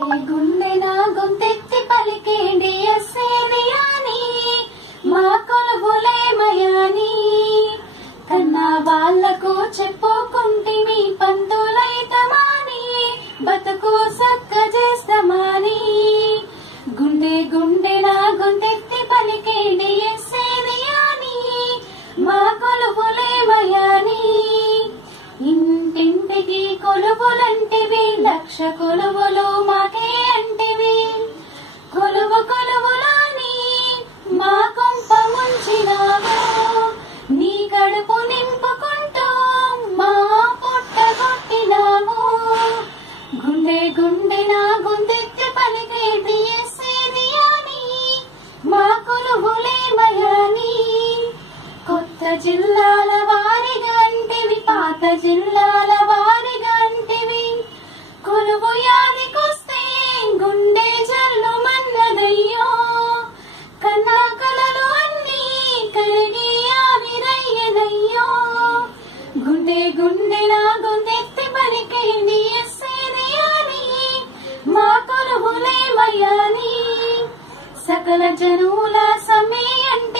గుండె గుండె నా గొంతెత్తి పలికేండి ఎస్సేది అని మా కొలువులేమయాని కన్నా వాళ్ళకు చెప్పుకుంటిమి పంతులైతమాని బతుకు సక్క చేస్తామని గుండె గుండె నా గొంతెత్తి పలికేండి ఎస్సేది అని మా కొలువులేమయాని ఇంటింటికి కొలువులంటివి లక్ష కొలువులు మా గుండె నా గుండెత్తి పలికేది ఎస్సేది అని మా కొలువులేమయాని కొత్త జిల్లాల వారి గంటివి పాత జిల్లాల వారి గంటివి కొలువు యాదికొస్తే గుండె జల్లు మన్నదయ్యో. కన్నా కలలు అన్నీ కలిగి ఆవిరయ్యదయ్యో గుండె గుండె నా గుండెత్తి పలికేది సకల జనుల సమయంటే